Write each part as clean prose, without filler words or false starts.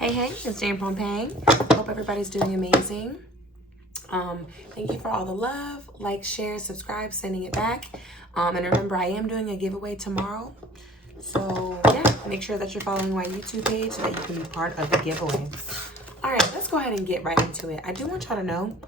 Hey, it's Jane Pompang. Hope everybody's doing amazing. Thank you for all the love, like, share, subscribe, sending it back. And remember, I am doing a giveaway tomorrow. So yeah, make sure that you're following my YouTube page so that you can be part of the giveaway. All right, let's go ahead and get right into it. I do want y'all to know,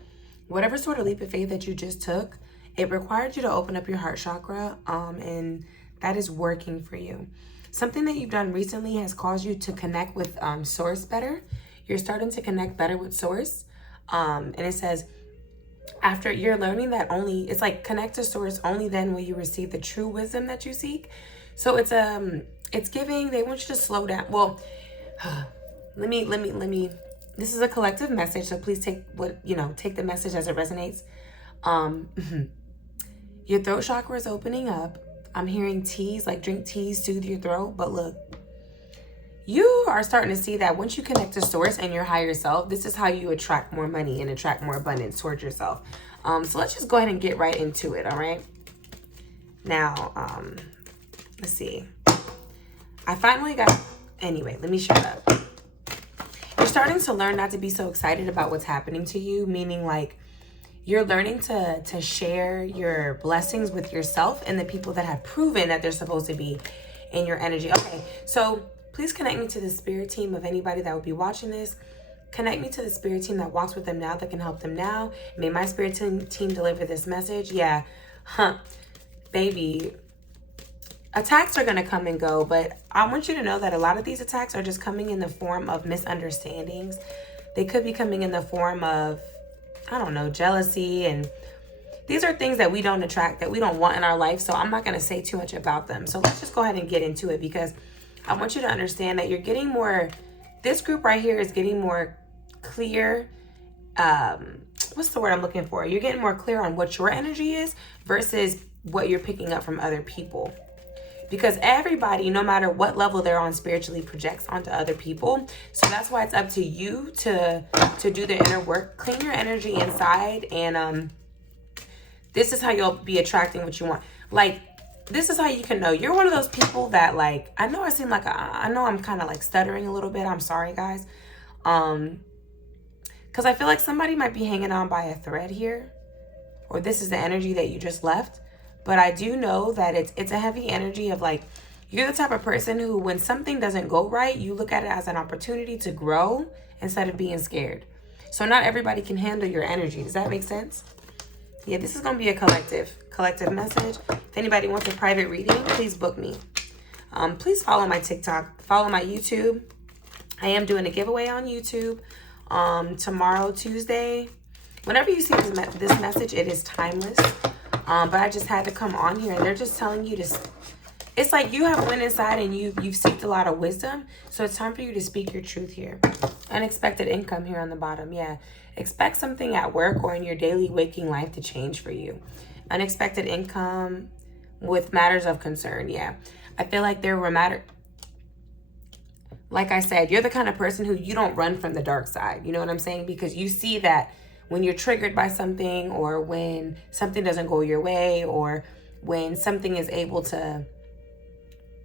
whatever sort of leap of faith that you just took, it required you to open up your heart chakra, and that is working for you. Something that you've done recently has caused you to connect with source better. You're starting to connect better with source. And it says, after you're learning that it's like connect to source, only then will you receive the true wisdom that you seek. So it's giving, they want you to slow down. Well, let me, this is a collective message. So please take take the message as it resonates. Your throat chakra is opening up. I'm hearing teas, like drink teas, soothe your throat. But look, you are starting to see that once you connect to source and your higher self, this is how you attract more money and attract more abundance towards yourself. So let's just go ahead and get right into it, all right? Now, let's see. I finally got, anyway, let me shut up. You're starting to learn not to be so excited about what's happening to you, meaning like, you're learning to share your blessings with yourself and the people that have proven that they're supposed to be in your energy. Okay, so please connect me to the spirit team of anybody that would be watching this. Connect me to the spirit team that walks with them now, that can help them now. May my spirit team deliver this message. Yeah, baby. Attacks are going to come and go, but I want you to know that a lot of these attacks are just coming in the form of misunderstandings. They could be coming in the form of, I don't know, jealousy, and these are things that we don't attract, that we don't want in our life. So I'm not going to say too much about them. So let's just go ahead and get into it, because I want you to understand that you're getting more, this group right here is getting more clear. What's the word I'm looking for? You're getting more clear on what your energy is versus what you're picking up from other people. Because everybody, no matter what level they're on spiritually, projects onto other people. So that's why it's up to you to do the inner work, clean your energy inside. And this is how you'll be attracting what you want. Like, this is how you can know. You're one of those people that, like, I know I seem like, I know I'm kind of like stuttering a little bit. I'm sorry, guys. Because I feel like somebody might be hanging on by a thread here. Or this is the energy that you just left. But I do know that it's a heavy energy of like, you're the type of person who, when something doesn't go right, you look at it as an opportunity to grow instead of being scared. So not everybody can handle your energy. Does that make sense? Yeah, this is going to be a collective message. If anybody wants a private reading, please book me. Please follow my TikTok, follow my YouTube. I am doing a giveaway on YouTube tomorrow, Tuesday. Whenever you see this message, it is timeless. But I just had to come on here, and they're just telling you to, it's like you have went inside and you've seeked a lot of wisdom. So it's time for you to speak your truth here. Unexpected income here on the bottom. Yeah. Expect something at work or in your daily waking life to change for you. Unexpected income with matters of concern. Yeah. I feel like there were like I said, you're the kind of person who you don't run from the dark side. You know what I'm saying? Because you see that when you're triggered by something, or when something doesn't go your way, or when something is able to,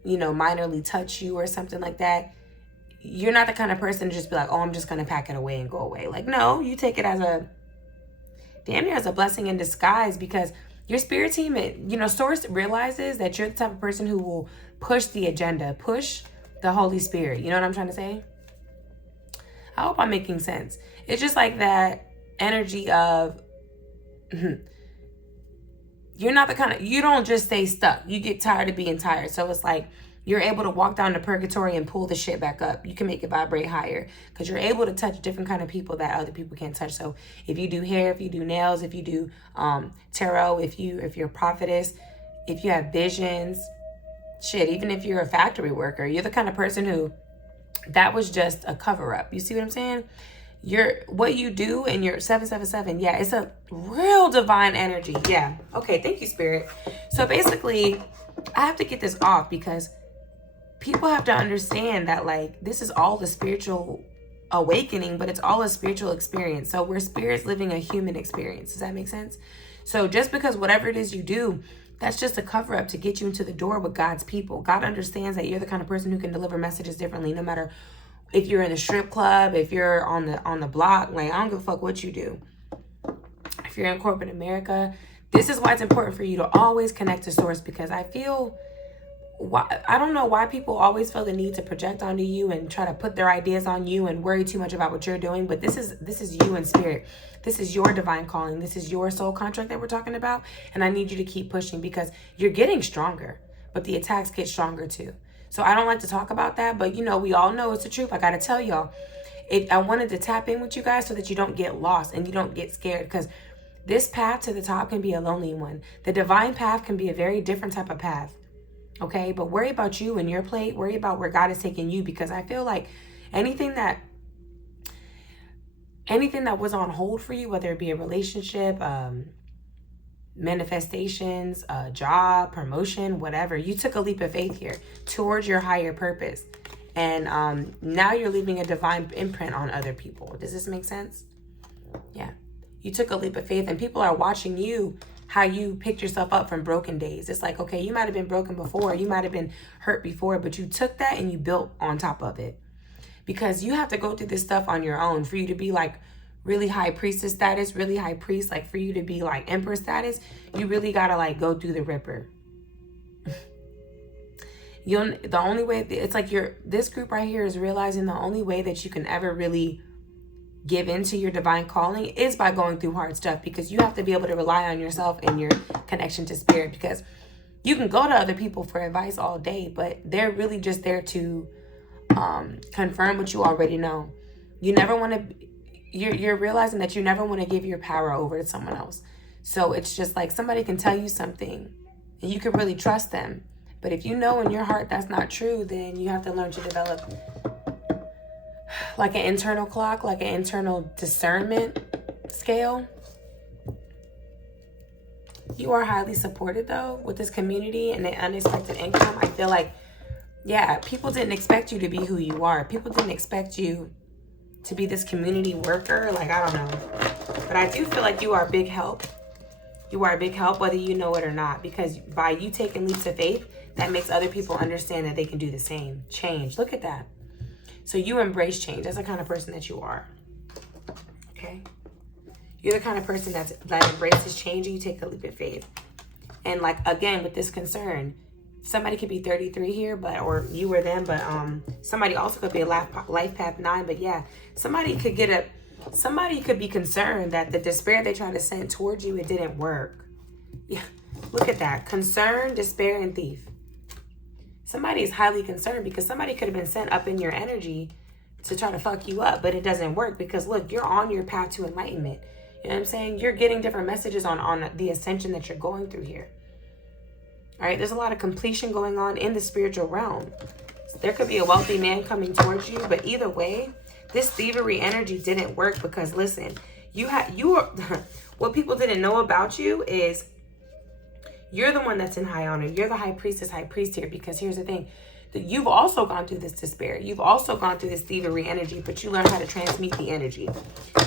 minorly touch you or something like that, you're not the kind of person to just be like, oh, I'm just going to pack it away and go away. Like, no, you take it as damn near as a blessing in disguise, because your spirit team, source realizes that you're the type of person who will push the agenda, push the Holy Spirit. You know what I'm trying to say? I hope I'm making sense. It's just like that energy of, you're not the kind of, you don't just stay stuck. You get tired of being tired. So it's like, you're able to walk down to purgatory and pull the shit back up. You can make it vibrate higher, because you're able to touch different kind of people that other people can't touch. So if you do hair, if you do nails, if you do tarot, if you're a prophetess, if you have visions, shit, even if you're a factory worker, you're the kind of person who, that was just a cover up. You see what I'm saying? What you do in your 777, yeah, it's a real divine energy. Yeah. Okay, thank you, Spirit. So basically, I have to get this off, because people have to understand that, like, this is all the spiritual awakening, but it's all a spiritual experience. So we're spirits living a human experience. Does that make sense? So just because whatever it is you do, that's just a cover up to get you into the door with God's people. God understands that you're the kind of person who can deliver messages differently, no matter if you're in the strip club, if you're on the block, like, I don't give a fuck what you do. If you're in corporate America, this is why it's important for you to always connect to source, because I don't know why people always feel the need to project onto you and try to put their ideas on you and worry too much about what you're doing. But this is you in spirit. This is your divine calling. This is your soul contract that we're talking about. And I need you to keep pushing, because you're getting stronger, but the attacks get stronger too. So I don't like to talk about that, but we all know it's the truth. I got to tell y'all, I wanted to tap in with you guys so that you don't get lost and you don't get scared, because this path to the top can be a lonely one. The divine path can be a very different type of path. Okay, but worry about you and your plate. Worry about where God is taking you, because I feel like anything that was on hold for you, whether it be a relationship, manifestations, a job, promotion, whatever, you took a leap of faith here towards your higher purpose. And now you're leaving a divine imprint on other people. Does this make sense? Yeah. You took a leap of faith, and people are watching you, how you picked yourself up from broken days. It's like, okay, you might have been broken before, you might have been hurt before, but you took that and you built on top of it. Because you have to go through this stuff on your own. For you to be like really high priestess status, really high priest, like for you to be like empress status, you really gotta like go through the ripper. The only way, it's like this group right here is realizing the only way that you can ever really give into your divine calling is by going through hard stuff, because you have to be able to rely on yourself and your connection to spirit. Because you can go to other people for advice all day, but they're really just there to confirm what you already know. You never want to, you're realizing that you never want to give your power over to someone else. So it's just like somebody can tell you something and you can really trust them, but if you know in your heart that's not true, then you have to learn to develop like an internal clock, like an internal discernment scale. You are highly supported though with this community and the unexpected income. I feel like, yeah, people didn't expect you to be who you are. People didn't expect you to be this community worker. Like, I don't know. But I do feel like you are a big help. You are a big help, whether you know it or not, because by you taking leaps of faith, that makes other people understand that they can do the same. Change. Look at that. So you embrace change. That's the kind of person that you are. Okay? You're the kind of person that embraces change, and you take a leap of faith. And like, again, with this concern, somebody could be 33 here, or you or them, but somebody also could be a life path 9. But yeah, somebody could be concerned that the despair they tried to send towards you, it didn't work. Yeah, look at that. Concern, despair, and thief. Somebody is highly concerned because somebody could have been sent up in your energy to try to fuck you up, but it doesn't work because look, you're on your path to enlightenment. You know what I'm saying? You're getting different messages on the ascension that you're going through here. All right, there's a lot of completion going on in the spiritual realm. So there could be a wealthy man coming towards you, but either way, this thievery energy didn't work because listen, you are what people didn't know about you is you're the one that's in high honor. You're the high priestess, high priest here, because here's the thing. That you've also gone through this despair. You've also gone through this thievery energy, but you learn how to transmute the energy.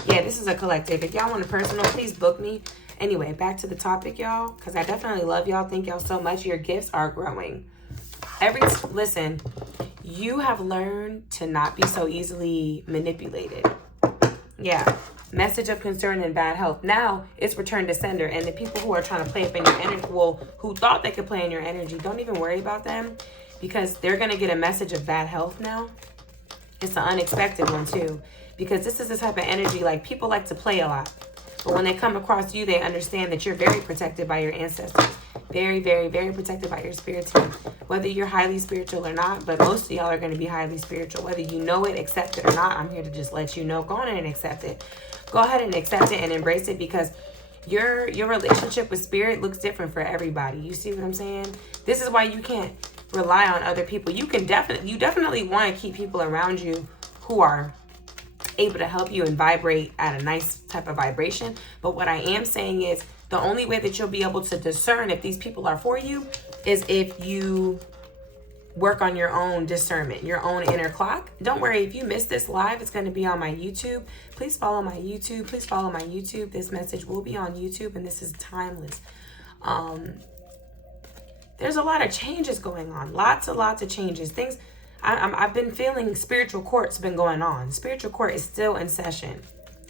Yeah, this is a collective. If y'all want a personal, please book me. Anyway, back to the topic, y'all, because I definitely love y'all. Thank y'all so much. Your gifts are growing. Listen, you have learned to not be so easily manipulated. Yeah. Message of concern and bad health. Now it's returned to sender, and the people who are trying to play up in your energy, who thought they could play in your energy, don't even worry about them, because they're going to get a message of bad health now. It's an unexpected one too, because this is the type of energy, like people like to play a lot, but when they come across you, they understand that you're very protected by your ancestors. Very, very, very protected by your spirit team. Whether you're highly spiritual or not, but most of y'all are going to be highly spiritual. Whether you know it, accept it or not, I'm here to just let you know. Go on and accept it. Go ahead and accept it and embrace it, because your relationship with spirit looks different for everybody. You see what I'm saying? This is why you can't rely on other people. You definitely want to keep people around you who are able to help you and vibrate at a nice type of vibration. But what I am saying is the only way that you'll be able to discern if these people are for you is if you work on your own discernment, your own inner clock. Don't worry, if you missed this live, it's going to be on my YouTube. Please follow my YouTube. Please follow my YouTube. This message will be on YouTube, and this is timeless. There's a lot of changes going on. Lots of changes. Things, I've been feeling spiritual court's been going on. Spiritual court is still in session.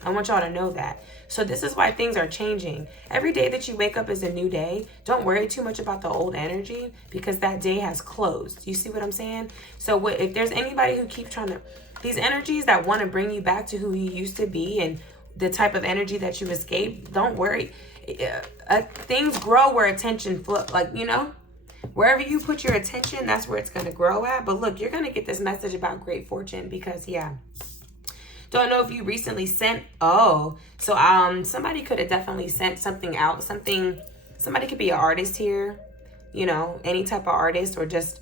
I want y'all to know that. So this is why things are changing. Every day that you wake up is a new day. Don't worry too much about the old energy because that day has closed. You see what I'm saying? So if there's anybody who keeps trying to, these energies that want to bring you back to who you used to be and the type of energy that you escaped, don't worry. Things grow where attention flow, like, you know, wherever you put your attention, that's where it's going to grow at. But look, you're going to get this message about great fortune because, yeah. Don't know if you recently sent, so somebody could have definitely sent something out, somebody could be an artist here, you know, any type of artist or just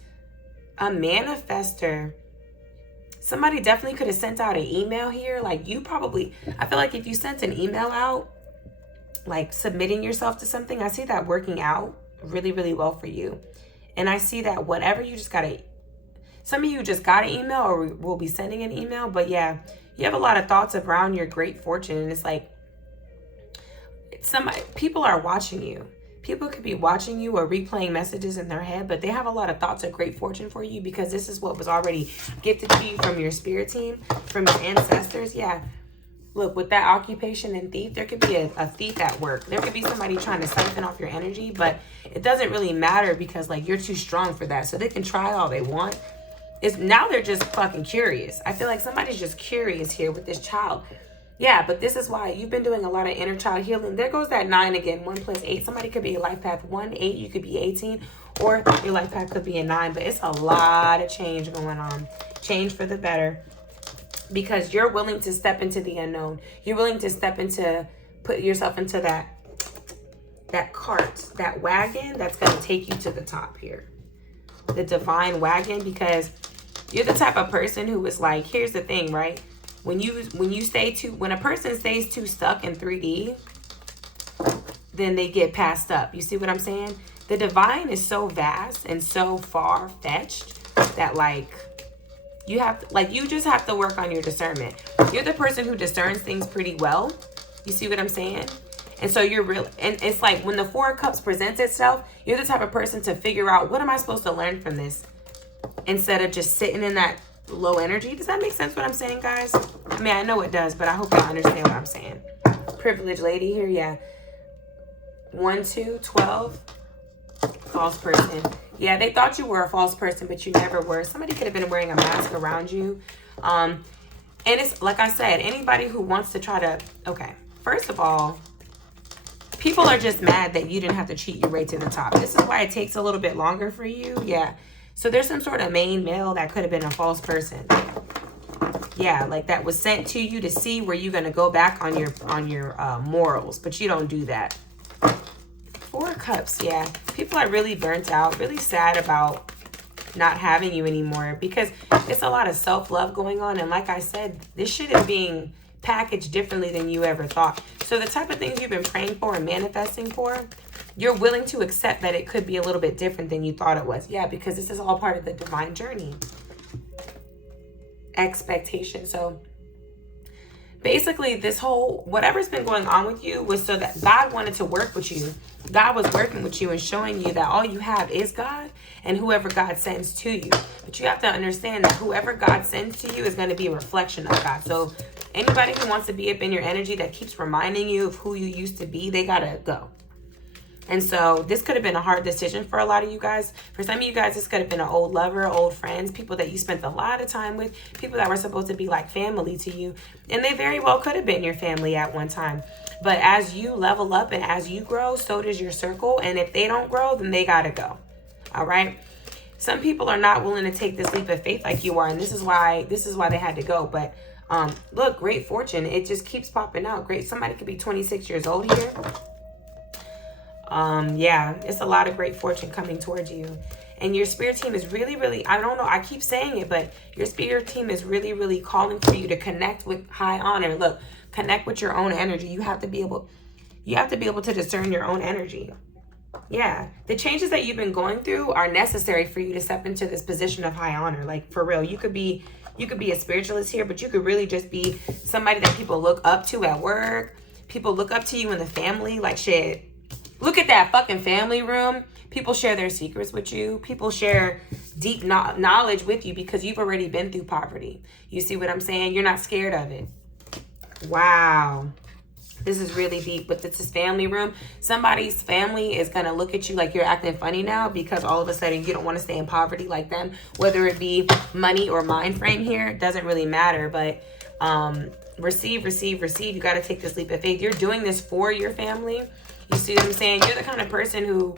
a manifester. Somebody definitely could have sent out an email here. Like you probably, I feel like if you sent an email out, like submitting yourself to something, I see that working out really, really well for you. And I see that whatever you just got to, some of you just got an email or will be sending an email, but yeah, you have a lot of thoughts around your great fortune. And it's like, people are watching you. People could be watching you or replaying messages in their head, but they have a lot of thoughts of great fortune for you because this is what was already gifted to you from your spirit team, from your ancestors. Yeah. Look, with that occupation and thief, there could be a thief at work. There could be somebody trying to siphon off your energy, but it doesn't really matter because like you're too strong for that. So they can try all they want. Now they're just fucking curious. I feel like somebody's just curious here with this child. Yeah, but this is why you've been doing a lot of inner child healing. There goes that 9 again, 1 + 8. Somebody could be a life path 1, 8, you could be 18, or your life path could be a 9, but it's a lot of change going on. Change for the better. Because you're willing to step into the unknown. You're willing to put yourself into that cart, that wagon that's going to take you to the top here. The divine wagon, because you're the type of person who is like, here's the thing, right? When a person stays too stuck in 3D, then they get passed up. You see what I'm saying? The divine is so vast and so far-fetched that like you just have to work on your discernment. You're the person who discerns things pretty well. You see what I'm saying? And so you're real, and it's like when the 4 of Cups presents itself, you're the type of person to figure out, what am I supposed to learn from this? Instead of just sitting in that low energy. Does that make sense what I'm saying, guys? I mean, I know it does, but I hope y'all understand what I'm saying. Privileged lady here, yeah. 1, 2, 12. False person. Yeah, they thought you were a false person, but you never were. Somebody could have been wearing a mask around you. And it's, like I said, anybody who wants to try to, okay, first of all, people are just mad that you didn't have to cheat your way to the top. This is why it takes a little bit longer for you. Yeah. So there's some sort of main male that could have been a false person. Yeah, like that was sent to you to see where you're going to go back on your morals, but you don't do that. 4 of Cups, yeah. People are really burnt out, really sad about not having you anymore because it's a lot of self-love going on. And like I said, this shit is being packaged differently than you ever thought. So the type of things you've been praying for and manifesting for, you're willing to accept that it could be a little bit different than you thought it was. Yeah, because this is all part of the divine journey. Expectation. So basically this whole, whatever's been going on with you was so that God wanted to work with you. God was working with you and showing you that all you have is God and whoever God sends to you. But you have to understand that whoever God sends to you is going to be a reflection of God. So anybody who wants to be up in your energy that keeps reminding you of who you used to be, they got to go. And so this could have been a hard decision for a lot of you guys. For some of you guys, this could have been an old lover, old friends, people that you spent a lot of time with, people that were supposed to be like family to you. And they very well could have been your family at one time. But as you level up and as you grow, so does your circle. And if they don't grow, then they got to go. All right. Some people are not willing to take this leap of faith like you are. And this is why they had to go. But look, great fortune. It just keeps popping out. Great. Somebody could be 26 years old here. Yeah, it's a lot of great fortune coming towards you. And your spirit team is really, really, I don't know, I keep saying it, but your spirit team is really, really calling for you to connect with high honor. Look, connect with your own energy. You have to be able to discern your own energy. Yeah, the changes that you've been going through are necessary for you to step into this position of high honor. Like, for real, you could be a spiritualist here, but you could really just be somebody that people look up to at work. People look up to you in the family, like shit. Look at that fucking family room. People share their secrets with you. People share deep knowledge with you because you've already been through poverty. You see what I'm saying? You're not scared of it. Wow. This is really deep, but this is family room. Somebody's family is going to look at you like you're acting funny now because all of a sudden you don't want to stay in poverty like them. Whether it be money or mind frame here, it doesn't really matter. But receive, receive, receive. You got to take this leap of faith. You're doing this for your family. You see what I'm saying? You're the kind of person who,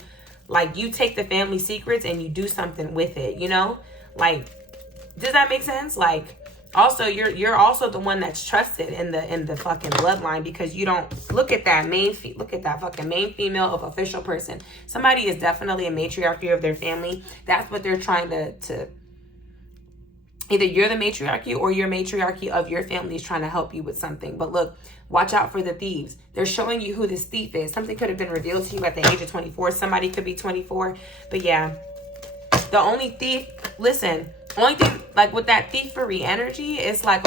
like, you take the family secrets and you do something with it, you know? Like, does that make sense? Like, also, you're also the one that's trusted in the fucking bloodline because you don't look at that fucking main female of official person. Somebody is definitely a matriarchy of their family. That's what they're trying to either you're the matriarchy or your matriarchy of your family is trying to help you with something. But look, watch out for the thieves. They're showing you who this thief is. Something could have been revealed to you at the age of 24. Somebody could be 24. But yeah, the only thief, listen, only thing, like with that thievery energy, it's like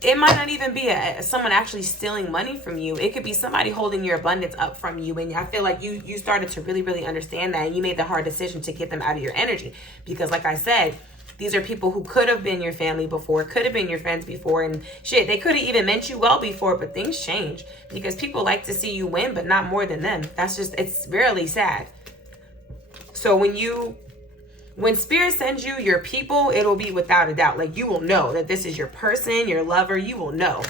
it might not even be someone actually stealing money from you. It could be somebody holding your abundance up from you. And I feel like you started to really, really understand that. And you made the hard decision to get them out of your energy. Because like I said, these are people who could have been your family before, could have been your friends before. And shit, they could have even meant you well before. But things change. Because people like to see you win, but not more than them. That's just, it's really sad. So when spirit sends you your people, it'll be without a doubt. Like, you will know that this is your person, your lover. You will know.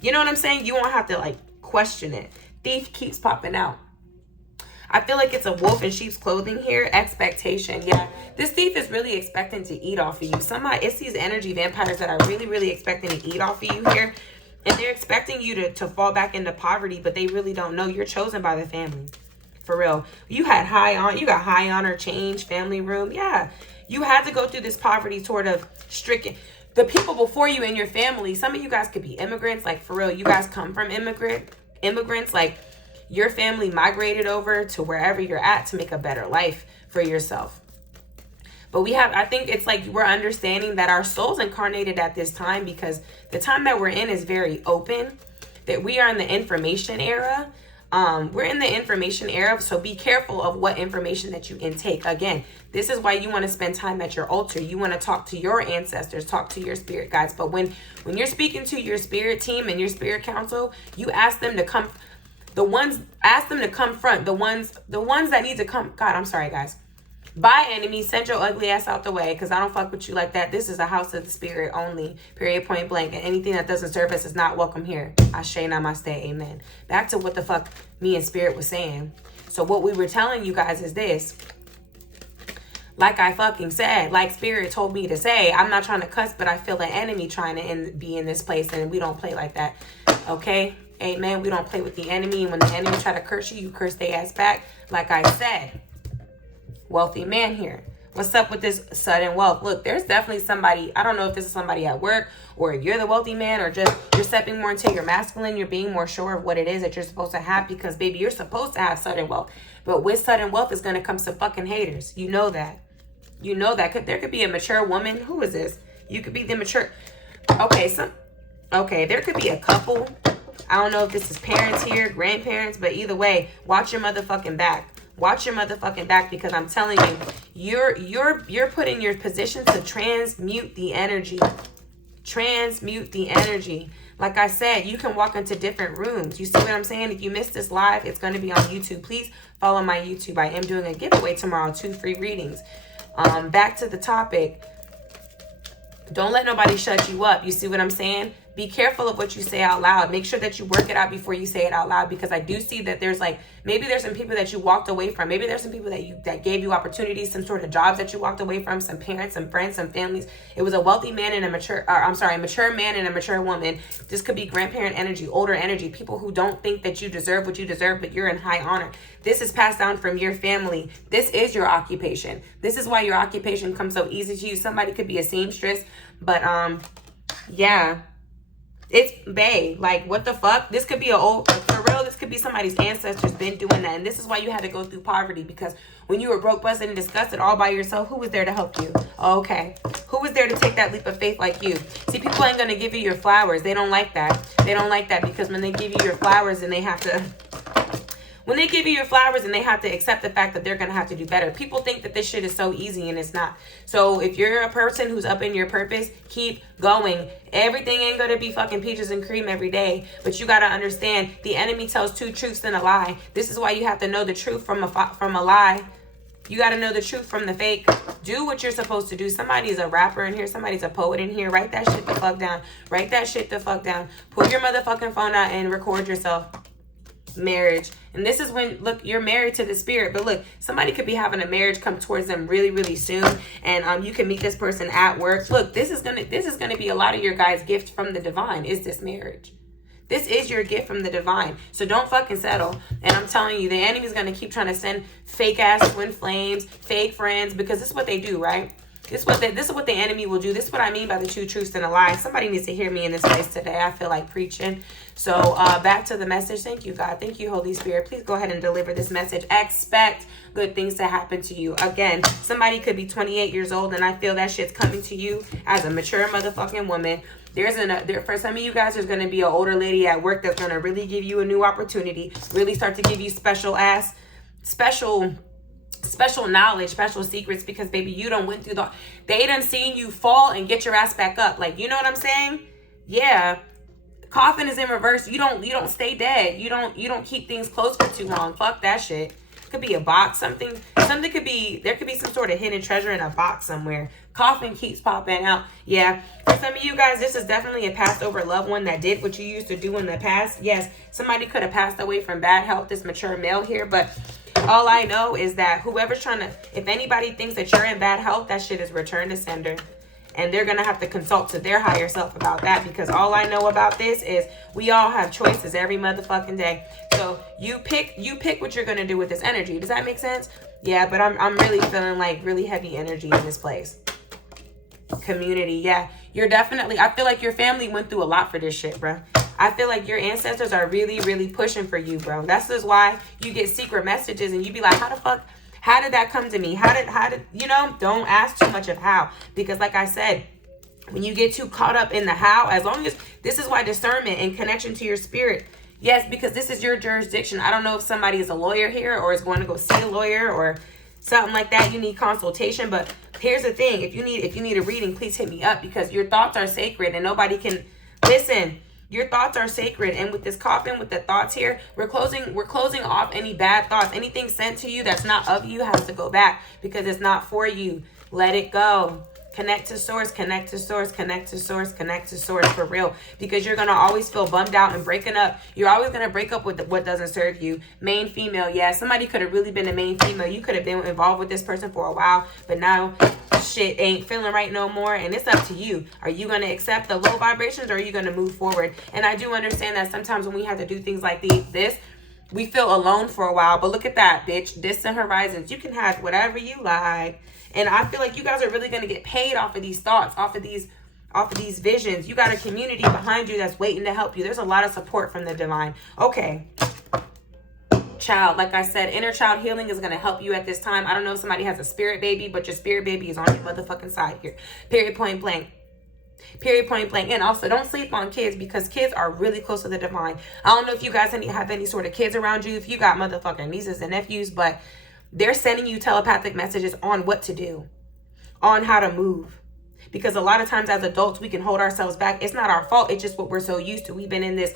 You know what I'm saying? You won't have to, like, question it. Thief keeps popping out. I feel like it's a wolf in sheep's clothing here. Expectation. Yeah. This thief is really expecting to eat off of you. It's these energy vampires that are really, really expecting to eat off of you here. And they're expecting you to fall back into poverty, but they really don't know. You're chosen by the family. For real. You got high honor, change, family room. Yeah. You had to go through this poverty sort of stricken. The people before you in your family, some of you guys could be immigrants. Like, for real, you guys come from immigrants. Like, your family migrated over to wherever you're at to make a better life for yourself. But I think it's like we're understanding that our souls incarnated at this time because the time that we're in is very open. That we are in the information era. We're in the information era, so be careful of what information that you intake. Again, this is why you want to spend time at your altar. You want to talk to your ancestors, talk to your spirit guides. But when you're speaking to your spirit team and your spirit council, you ask them to come. Ask them to come front. The ones that need to come. God, I'm sorry, guys. Bye, enemy. Send your ugly ass out the way because I don't fuck with you like that. This is a house of the spirit only. Period, point blank. And anything that doesn't serve us is not welcome here. Ashe, namaste, amen. Back to what the fuck me and spirit was saying. So what we were telling you guys is this. Like I fucking said, like spirit told me to say, I'm not trying to cuss, but I feel the enemy trying to be in this place and we don't play like that. Okay? Amen. We don't play with the enemy. And when the enemy try to curse you, you curse their ass back. Like I said. Wealthy man here. What's up with this sudden wealth? Look, there's definitely somebody. I don't know if this is somebody at work or you're the wealthy man or just you're stepping more into your masculine. You're being more sure of what it is that you're supposed to have because, baby, you're supposed to have sudden wealth. But with sudden wealth is going to come some fucking haters. You know that. You know that. There could be a mature woman. Who is this? You could be the mature. Okay, there could be a couple. I don't know if this is parents here, grandparents, but either way, watch your motherfucking back. Watch your motherfucking back because I'm telling you, you're put in your position to transmute the energy. Transmute the energy. Like I said, you can walk into different rooms. You see what I'm saying? If you missed this live, it's going to be on YouTube. Please follow my YouTube. I am doing a giveaway tomorrow, 2 free readings. Back to the topic. Don't let nobody shut you up. You see what I'm saying? Be careful of what you say out loud. Make sure that you work it out before you say it out loud because I do see that there's like, maybe there's some people that you walked away from. Maybe there's some people that gave you opportunities, some sort of jobs that you walked away from, some parents, some friends, some families. It was a wealthy man and a mature man and a mature woman. This could be grandparent energy, older energy, people who don't think that you deserve what you deserve, but you're in high honor. This is passed down from your family. This is your occupation. This is why your occupation comes so easy to you. Somebody could be a seamstress, but yeah. It's bae. Like, what the fuck? This could be for real, this could be somebody's ancestors been doing that. And this is why you had to go through poverty. Because when you were broke, busted, and disgusted all by yourself, who was there to help you? Okay. Who was there to take that leap of faith like you? See, people ain't going to give you your flowers. They don't like that. They don't like that because when they give you your flowers and they have to... When they give you your flowers and they have to accept the fact that they're going to have to do better. People think that this shit is so easy and it's not. So if you're a person who's up in your purpose, keep going. Everything ain't going to be fucking peaches and cream every day. But you got to understand, the enemy tells two truths and a lie. This is why you have to know the truth from a lie. You got to know the truth from the fake. Do what you're supposed to do. Somebody's a rapper in here. Somebody's a poet in here. Write that shit the fuck down. Write that shit the fuck down. Pull your motherfucking phone out and record yourself. Marriage. And this is when, look, you're married to the spirit, but look, somebody could be having a marriage come towards them really, really soon, and you can meet this person at work. Look, this is gonna be a lot of your guys' gift from the divine, is this marriage. This is your gift from the divine. So don't fucking settle. And I'm telling you, the enemy's gonna keep trying to send fake ass twin flames, fake friends, because this is what they do, right? This is what the enemy will do. This is what I mean by the two truths and a lie. Somebody needs to hear me in this place today. I feel like preaching. So back to the message. Thank you, God. Thank you, Holy Spirit. Please go ahead and deliver this message. Expect good things to happen to you. Again, somebody could be 28 years old, and I feel that shit's coming to you as a mature motherfucking woman. For some of you guys, there's going to be an older lady at work that's going to really give you a new opportunity, really start to give you special knowledge, special secrets, because baby, you done went through they done seen you fall and get your ass back up. Like, you know what I'm saying? Yeah. Coffin is in reverse. You don't stay dead. You don't keep things closed for too long. Fuck that shit. Could be a box, something could be, there could be some sort of hidden treasure in a box somewhere. Coffin keeps popping out. Yeah. For some of you guys, this is definitely a passed over loved one that did what you used to do in the past. Yes. Somebody could have passed away from bad health, this mature male here, but all I know is that whoever's trying to, if anybody thinks that you're in bad health, that shit is returned to sender. And they're going to have to consult to their higher self about that, because all I know about this is we all have choices every motherfucking day. So you pick what you're going to do with this energy. Does that make sense? Yeah, but I'm really feeling like really heavy energy in this place. Community. Yeah, you're definitely, I feel like your family went through a lot for this shit, bro. I feel like your ancestors are really, really pushing for you, bro. That's just why you get secret messages and you be like, how did that come to me? How did, you know, don't ask too much of how, because like I said, when you get too caught up in the how, as long as, this is why discernment and connection to your spirit. Yes, because this is your jurisdiction. I don't know if somebody is a lawyer here or is going to go see a lawyer or something like that. You need consultation, but here's the thing. If you need a reading, please hit me up, because your thoughts are sacred and nobody can listen. Your thoughts are sacred. And with this coffin, with the thoughts here, we're closing off any bad thoughts. Anything sent to you that's not of you has to go back, because it's not for you. Let it go. Connect to source, connect to source, connect to source, connect to source for real. Because you're going to always feel bummed out and breaking up. You're always going to break up with what doesn't serve you. Main female. Yeah, somebody could have really been a main female. You could have been involved with this person for a while, but now shit ain't feeling right no more, and it's up to you. Are you going to accept the low vibrations, or are you going to move forward? And I do understand that sometimes when we have to do things like this, we feel alone for a while. But look at that, bitch. Distant horizons. You can have whatever you like. And I feel like you guys are really going to get paid off of these thoughts, off of these visions. You got a community behind you that's waiting to help you. There's a lot of support from the divine. Okay. Child, like I said, inner child healing is going to help you at this time. I don't know if somebody has a spirit baby, but your spirit baby is on your motherfucking side here. Period, point blank. Period, point blank. And also, don't sleep on kids, because kids are really close to the divine. I don't know if you guys have any sort of kids around you, if you got motherfucking nieces and nephews, but they're sending you telepathic messages on what to do, on how to move. Because a lot of times as adults, we can hold ourselves back. It's not our fault. It's just what we're so used to. We've been in this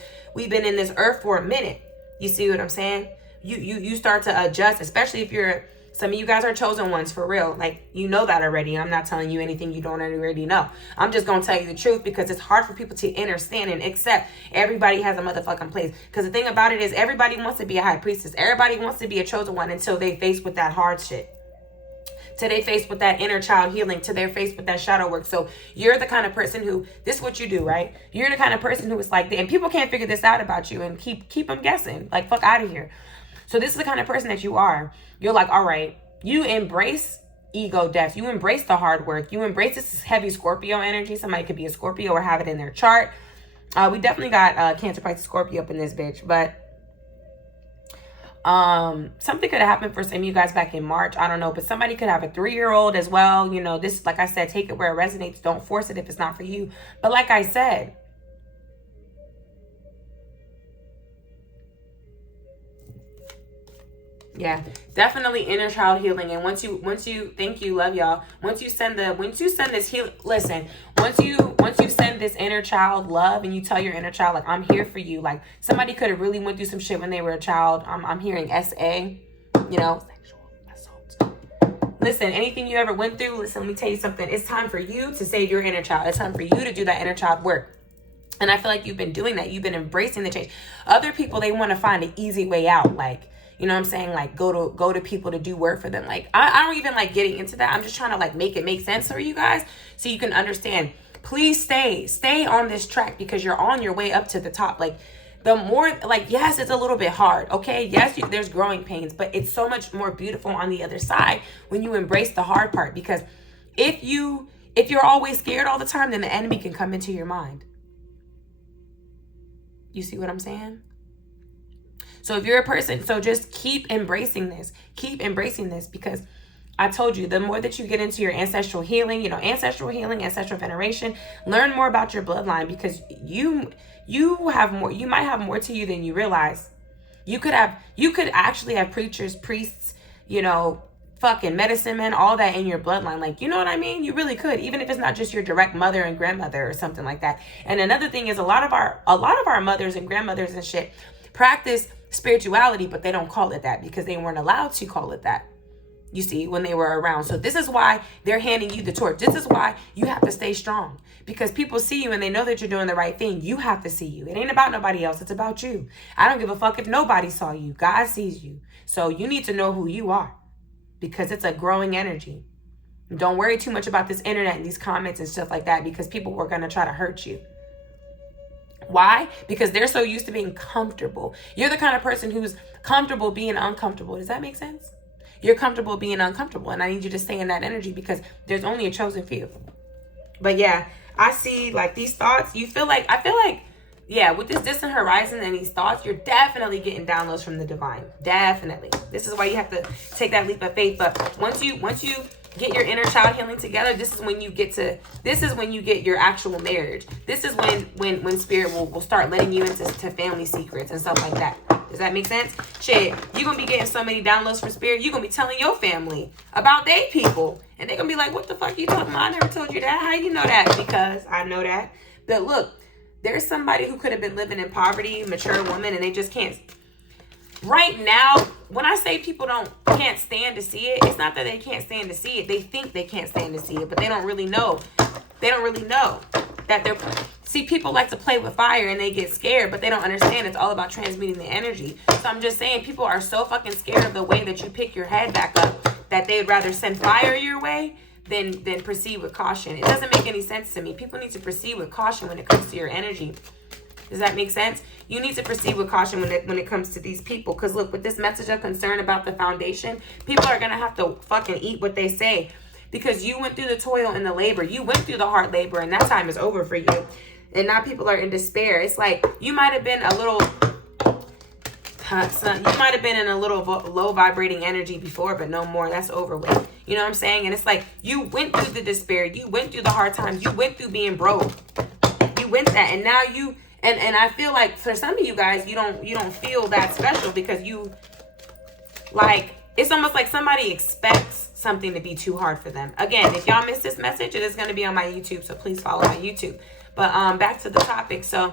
earth for a minute. You see what I'm saying? You start to adjust, especially if some of you guys are chosen ones for real. Like, you know that already. I'm not telling you anything you don't already know. I'm just going to tell you the truth, because it's hard for people to understand and accept everybody has a motherfucking place. Because the thing about it is, everybody wants to be a high priestess. Everybody wants to be a chosen one until they face with that hard shit. Till they face with that inner child healing. Till they're faced with that shadow work. So you're the kind of person who, this is what you do, right? You're the kind of person who is like, and people can't figure this out about you and keep them guessing. Like, fuck out of here. So this is the kind of person that you are. You're like, all right, you embrace ego death. You embrace the hard work. You embrace this heavy Scorpio energy. Somebody could be a Scorpio or have it in their chart. We definitely got Cancer, Pisces, Scorpio up in this bitch. But something could have happened for some of you guys back in March. I don't know. But somebody could have a 3-year-old as well. You know, this, like I said, take it where it resonates. Don't force it if it's not for you. But like I said, Yeah, definitely inner child healing. And once you thank you, love y'all. Once you send this heal, listen, once you send this inner child love and you tell your inner child, like, I'm here for you. Like, somebody could have really went through some shit when they were a child. I'm hearing SA, you know, sexual assault. Listen, anything you ever went through, listen, let me tell you something. It's time for you to save your inner child. It's time for you to do that inner child work. And I feel like you've been doing that. You've been embracing the change. Other people, they want to find an easy way out. Like, you know what I'm saying? Like, go to people to do work for them. Like, I don't even like getting into that. I'm just trying to like make it make sense for you guys so you can understand. Please stay on this track because you're on your way up to the top. Like, the more, like, yes, it's a little bit hard. Okay. Yes, there's growing pains, but it's so much more beautiful on the other side when you embrace the hard part. Because if you're always scared all the time, then the enemy can come into your mind. You see what I'm saying? So if you're a person, so just keep embracing this. Keep embracing this because I told you, the more that you get into your ancestral healing, you know, ancestral healing, ancestral veneration, learn more about your bloodline because you have more, you might have more to you than you realize. You could actually have preachers, priests, you know, fucking medicine men, all that in your bloodline. Like, you know what I mean? You really could, even if it's not just your direct mother and grandmother or something like that. And another thing is a lot of our mothers and grandmothers and shit practice spirituality, but they don't call it that because they weren't allowed to call it that. You see, when they were around. So this is why they're handing you the torch. This is why you have to stay strong because people see you and they know that you're doing the right thing. You have to see you. It ain't about nobody else. It's about you. I don't give a fuck if nobody saw you. God sees you. So you need to know who you are because it's a growing energy. Don't worry too much about this internet and these comments and stuff like that because people are going to try to hurt you. Why? Because they're so used to being comfortable. You're the kind of person who's comfortable being uncomfortable. Does that make sense? You're comfortable being uncomfortable. And I need you to stay in that energy because there's only a chosen few. But yeah, I see like these thoughts. I feel like, yeah, with this distant horizon and these thoughts, you're definitely getting downloads from the divine. Definitely. This is why you have to take that leap of faith. But once you get your inner child healing together, this is when you get your actual marriage. This is when spirit will start letting you into family secrets and stuff like that. Does that make sense? Shit, you're gonna be getting so many downloads from spirit, you're gonna be telling your family about they people. And they're gonna be like, what the fuck you talking about? I never told you that. How you know that? Because I know that. But look, there's somebody who could have been living in poverty, mature woman, and they just can't. Right now, when I say people can't stand to see it, it's not that they can't stand to see it. They think they can't stand to see it, but they don't really know. They don't really know that they're... See, people like to play with fire and they get scared, but they don't understand it's all about transmuting the energy. So I'm just saying, people are so fucking scared of the way that you pick your head back up that they'd rather send fire your way than proceed with caution. It doesn't make any sense to me. People need to proceed with caution when it comes to your energy. Does that make sense? You need to proceed with caution when it comes to these people. Because look, with this message of concern about the foundation, people are going to have to fucking eat what they say. Because you went through the toil and the labor. You went through the hard labor and that time is over for you. And now people are in despair. It's like you might have been a little... you might have been in a little low vibrating energy before, but no more. That's over with. You know what I'm saying? And it's like you went through the despair. You went through the hard times. You went through being broke. You went that. And now you... And I feel like for some of you guys, you don't feel that special because you, like, it's almost like somebody expects something to be too hard for them. Again, if y'all missed this message, it is going to be on my YouTube, so please follow my YouTube. But back to the topic. So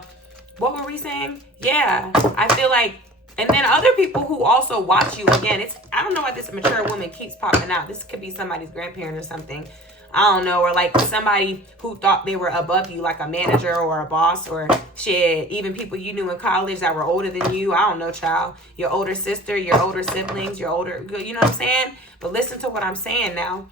what were we saying? Yeah, I feel like, and then other people who also watch you, again, I don't know why this mature woman keeps popping out. This could be somebody's grandparent or something. I don't know, or like somebody who thought they were above you, like a manager or a boss or shit, even people you knew in college that were older than you. I don't know, child. Your older sister, your older siblings, your older, you know what I'm saying? But listen to what I'm saying now.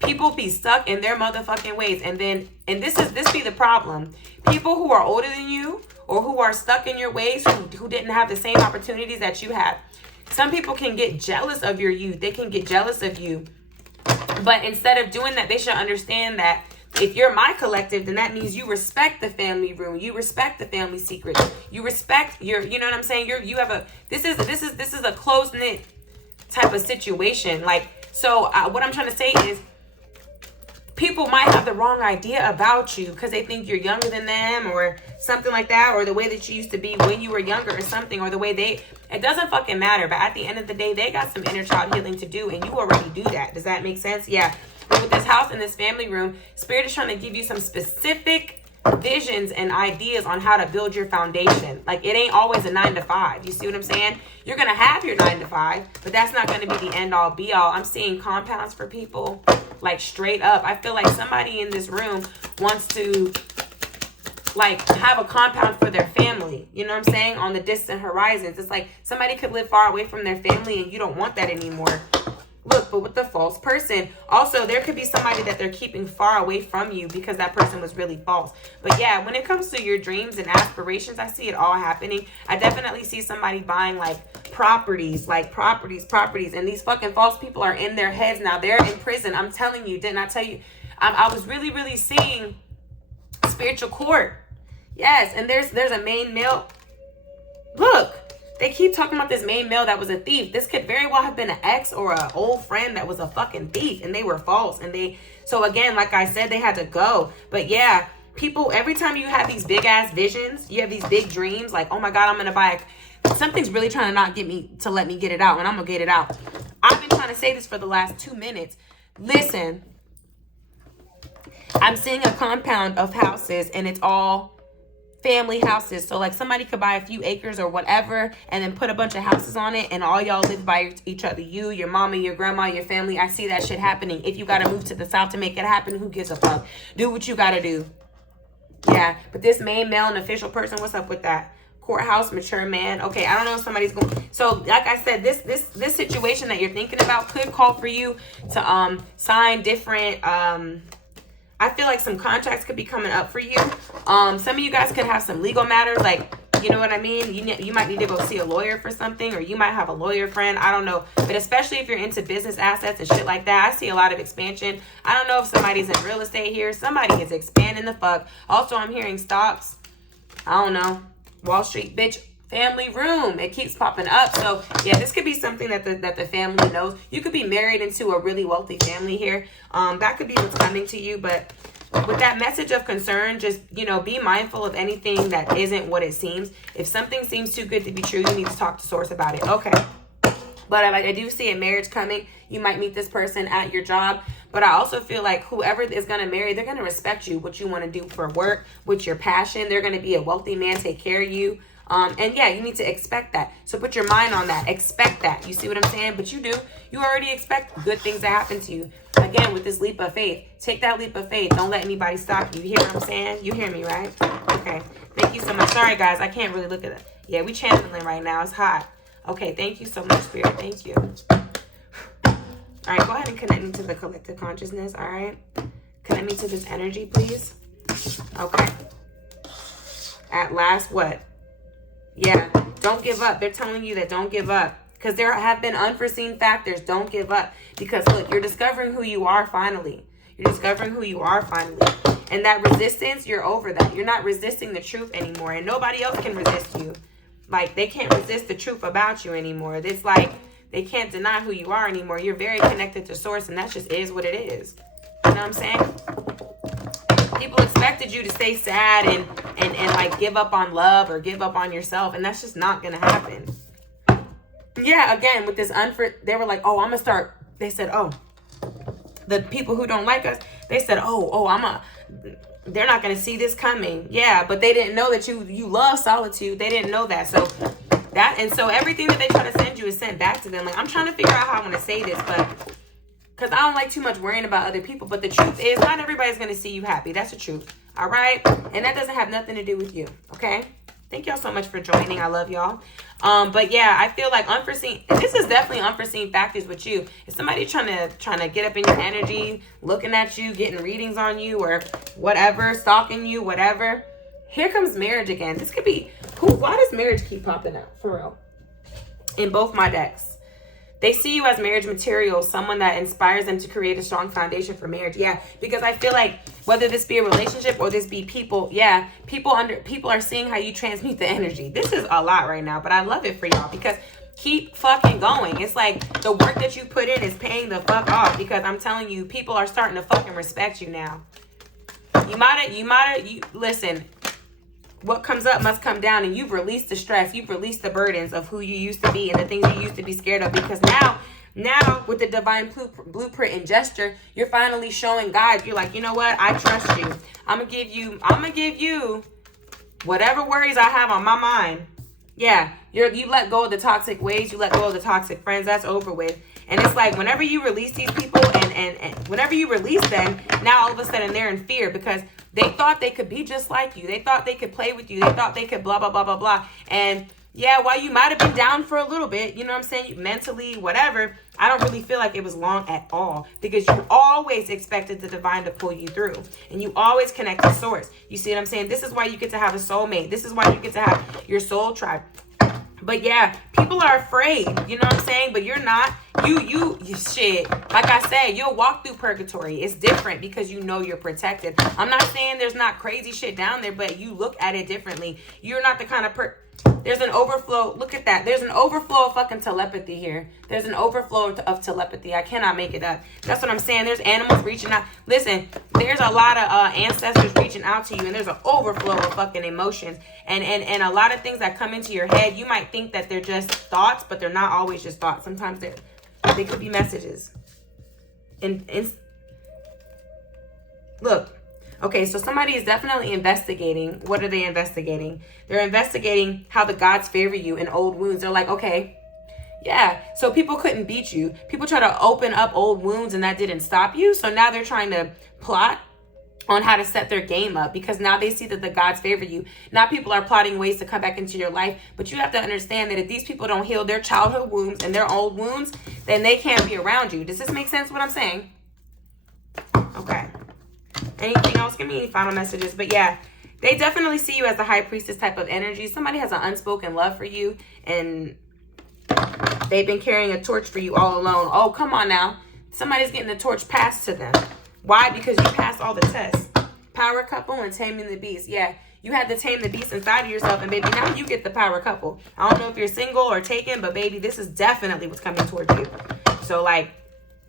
People be stuck in their motherfucking ways. And this be the problem. People who are older than you or who are stuck in your ways, who didn't have the same opportunities that you have. Some people can get jealous of your youth. They can get jealous of you. But instead of doing that, they should understand that if you're my collective, then that means you respect the family room. You respect the family secrets. You respect you know what I'm saying? This is a close-knit type of situation. Like, so what I'm trying to say is people might have the wrong idea about you because they think you're younger than them or something like that, or the way that you used to be when you were younger or something, or the way it doesn't fucking matter. But at the end of the day, they got some inner child healing to do, and you already do that. Does that make sense? Yeah. But with this house and this family room, Spirit is trying to give you some specific visions and ideas on how to build your foundation. Like, it ain't always a 9 to 5. You see what I'm saying? You're going to have your 9 to 5, but that's not going to be the end all be all. I'm seeing compounds for people, like, straight up. I feel like somebody in this room wants to, like, have a compound for their family. You know what I'm saying? On the distant horizons. It's like somebody could live far away from their family and you don't want that anymore. Look, but with the false person, also, there could be somebody that they're keeping far away from you because that person was really false. But yeah, when it comes to your dreams and aspirations, I see it all happening. I definitely see somebody buying, like, properties. And these fucking false people are in their heads now. They're in prison. I'm telling you, didn't I tell you? I was really, really seeing spiritual court. Yes, and there's a main male. Look. They keep talking about this main male that was a thief. This could very well have been an ex or an old friend that was a fucking thief, and they were false. So again, like I said, they had to go. But yeah, people, every time you have these big ass visions, you have these big dreams, like, oh my God, I'm going to buy something's really trying to not let me get it out, and I'm going to get it out. I've been trying to say this for the last 2 minutes. Listen, I'm seeing a compound of houses, and it's all family houses. So like somebody could buy a few acres or whatever and then put a bunch of houses on it, and all y'all live by each other. You, your mama, your grandma, your family. I see that shit happening. If you got to move to the south to make it happen, who gives a fuck? Do what you got to do. Yeah, but this main male and official person, what's up with that? Courthouse, mature man. Okay, I don't know if somebody's going. So like I said, this situation that you're thinking about could call for you to sign different I feel like some contracts could be coming up for you. Some of you guys could have some legal matters, like, you know what I mean? You might need to go see a lawyer for something, or you might have a lawyer friend. I don't know. But especially if you're into business assets and shit like that, I see a lot of expansion. I don't know if somebody's in real estate here. Somebody is expanding the fuck. Also, I'm hearing stocks. I don't know. Wall Street, bitch. Family room. It keeps popping up. So yeah, this could be something that the family knows. You could be married into a really wealthy family here. That could be what's coming to you. But with that message of concern, just, you know, be mindful of anything that isn't what it seems. If something seems too good to be true, you need to talk to source about it. Okay. But I do see a marriage coming. You might meet this person at your job. But I also feel like whoever is going to marry, they're going to respect you, what you want to do for work, with your passion. They're going to be a wealthy man, take care of you. And yeah, you need to expect that. So put your mind on that. Expect that. You see what I'm saying? But you do. You already expect good things to happen to you. Again, with this leap of faith. Take that leap of faith. Don't let anybody stop you. You hear what I'm saying? You hear me, right? Okay. Thank you so much. Sorry, guys. I can't really look at it. Yeah, we channeling right now. It's hot. Okay. Thank you so much, Spirit. Thank you. All right. Go ahead and connect me to the collective consciousness. All right. Connect me to this energy, please. Okay. At last, what? Yeah, don't give up. They're telling you that don't give up. Because there have been unforeseen factors. Don't give up. Because look, you're discovering who you are finally. You're discovering who you are finally. And that resistance, you're over that. You're not resisting the truth anymore. And nobody else can resist you. Like, they can't resist the truth about you anymore. It's like they can't deny who you are anymore. You're very connected to source, and that just is what it is. You know what I'm saying? People expected you to stay sad and like give up on love or give up on yourself, and that's just not gonna happen. Yeah, again, with this they were like, oh, I'm gonna start. They said, oh, the people who don't like us, they said, they're not gonna see this coming. Yeah, but they didn't know that you love solitude. They didn't know that. So everything that they try to send you is sent back to them. Like, I'm trying to figure out how I want to say this, but because I don't like too much worrying about other people. But the truth is, not everybody's going to see you happy. That's the truth. All right? And that doesn't have nothing to do with you. Okay? Thank y'all so much for joining. I love y'all. But yeah, I feel like this is definitely unforeseen factors with you. Is somebody trying to get up in your energy, looking at you, getting readings on you, or whatever, stalking you, whatever. Here comes marriage again. This could be, why does marriage keep popping up? For real. In both my decks. They see you as marriage material, someone that inspires them to create a strong foundation for marriage. Yeah, because I feel like whether this be a relationship or this be people, yeah, people are seeing how you transmute the energy. This is a lot right now, but I love it for y'all because Keep fucking going. It's like the work that you put in is paying the fuck off, because I'm telling you, people are starting to fucking respect you now. You listen, what comes up must come down, and you've released the stress, you've released the burdens of who you used to be and the things you used to be scared of, because now with the divine blueprint and gesture, you're finally showing God, you're like, you know what, I trust you. I'm gonna give you whatever worries I have on my mind. Yeah, you let go of the toxic ways, you let go of the toxic friends, that's over with. And it's like, whenever you release these people and whenever you release them, now all of a sudden they're in fear, because they thought they could be just like you. They thought they could play with you. They thought they could blah, blah, blah, blah, blah. And yeah, while you might have been down for a little bit, you know what I'm saying, mentally, whatever, I don't really feel like it was long at all, because you always expected the divine to pull you through, and you always connect to source. You see what I'm saying? This is why you get to have a soulmate. This is why you get to have your soul tribe. But yeah, people are afraid, you know what I'm saying? But you're not. You shit. Like I said, you'll walk through purgatory. It's different because you know you're protected. I'm not saying there's not crazy shit down there, but you look at it differently. You're not the kind of there's an overflow. Look at that. There's an overflow of fucking telepathy here. There's an overflow of telepathy. I cannot make it up. That's what I'm saying. There's animals reaching out. Listen, there's a lot of ancestors reaching out to you, and there's an overflow of fucking emotions. And a lot of things that come into your head, you might think that they're just thoughts, but they're not always just thoughts. Sometimes they could be messages. And look. Okay, so somebody is definitely investigating. What are they investigating? They're investigating how the gods favor you in old wounds. They're like, okay, yeah, so people couldn't beat you. People try to open up old wounds, and that didn't stop you. So now they're trying to plot on how to set their game up, because now they see that the gods favor you. Now people are plotting ways to come back into your life. But you have to understand that if these people don't heal their childhood wounds and their old wounds, then they can't be around you. Does this make sense what I'm saying? Okay. Anything else? Give me any final messages. But yeah, they definitely see you as the high priestess type of energy. Somebody has an unspoken love for you, and they've been carrying a torch for you all alone. Oh, come on now. Somebody's getting the torch passed to them. Why? Because you passed all the tests. Power couple and taming the beast. Yeah, you had to tame the beast inside of yourself, and baby, now you get the power couple. I don't know if you're single or taken, but baby, this is definitely what's coming towards you. So like,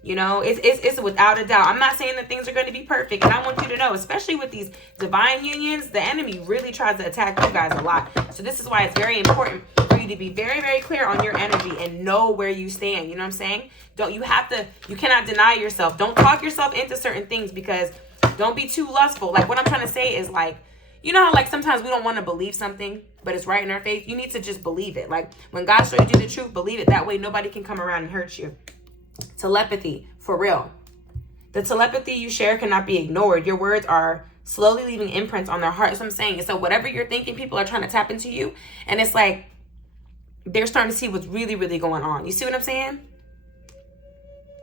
you know, it's without a doubt. I'm not saying that things are going to be perfect. And I want you to know, especially with these divine unions, the enemy really tries to attack you guys a lot. So this is why it's very important for you to be very, very clear on your energy and know where you stand. You know what I'm saying? You cannot deny yourself. Don't talk yourself into certain things, because don't be too lustful. Like, what I'm trying to say is, like, you know how like sometimes we don't want to believe something, but it's right in our face. You need to just believe it. Like, when God shows you the truth, believe it. That way nobody can come around and hurt you. Telepathy, for real. The telepathy you share cannot be ignored. Your words are slowly leaving imprints on their hearts. I'm saying. So whatever you're thinking, people are trying to tap into you, and it's like they're starting to see what's really, really going on. You see what I'm saying?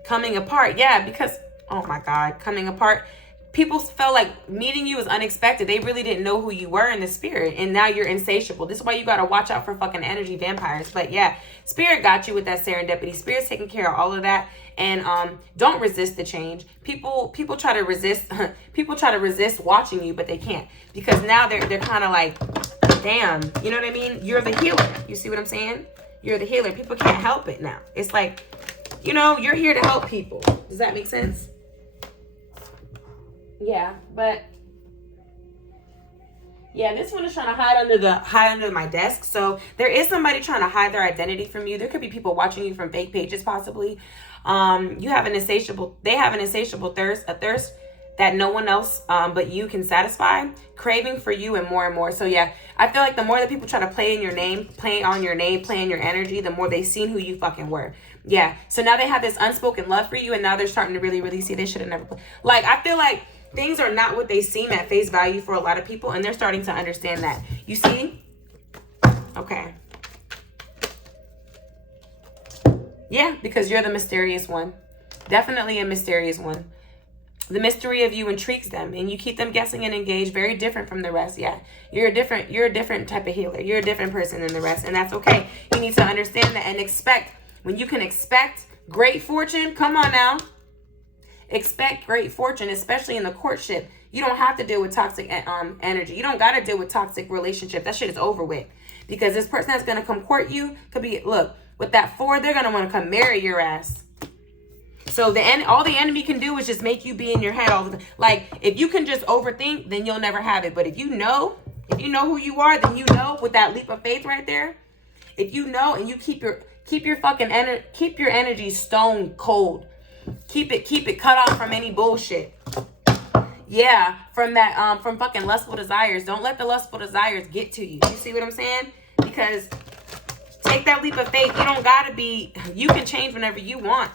Coming apart. Yeah, because, oh my God, coming apart. People felt like meeting you was unexpected. They really didn't know who you were in the spirit. And now you're insatiable. This is why you got to watch out for fucking energy vampires. But yeah, spirit got you with that serendipity. Spirit's taking care of all of that. And don't resist the change. People try to resist. People try to resist watching you, but they can't. Because now they're kind of like, damn. You know what I mean? You're the healer. You see what I'm saying? You're the healer. People can't help it now. It's like, you know, you're here to help people. Does that make sense? Yeah, but yeah, this one is trying to hide under my desk. So there is somebody trying to hide their identity from you. There could be people watching you from fake pages, possibly. They have an insatiable thirst, a thirst that no one else but you can satisfy, craving for you and more. So yeah, I feel like the more that people try to play on your name, play in your energy, the more they've seen who you fucking were. Yeah. So now they have this unspoken love for you, and now they're starting to really, really see they should have never played. Like, I feel like things are not what they seem at face value for a lot of people, and they're starting to understand that. You see? Okay. Yeah, because you're the mysterious one. Definitely a mysterious one. The mystery of you intrigues them, and you keep them guessing and engaged. Very different from the rest. Yeah, you're a different type of healer. You're a different person than the rest, and that's okay. You need to understand that and expect. When you can expect great fortune, come on now. Expect great fortune, especially in the courtship. You don't have to deal with toxic energy. You don't got to deal with toxic relationship. That shit is over with. Because this person that's going to come court you could be, look, With that 4, they're going to want to come marry your ass. So all the enemy can do is just make you be in your head all the time. Like, if you can just overthink, then you'll never have it. But if you know who you are, then you know, with that leap of faith right there. If you know and you keep your fucking keep your energy stone cold. Keep it cut off from any bullshit. Yeah, from fucking lustful desires. Don't let the lustful desires get to you. You see what I'm saying? Because take that leap of faith. You can change whenever you want.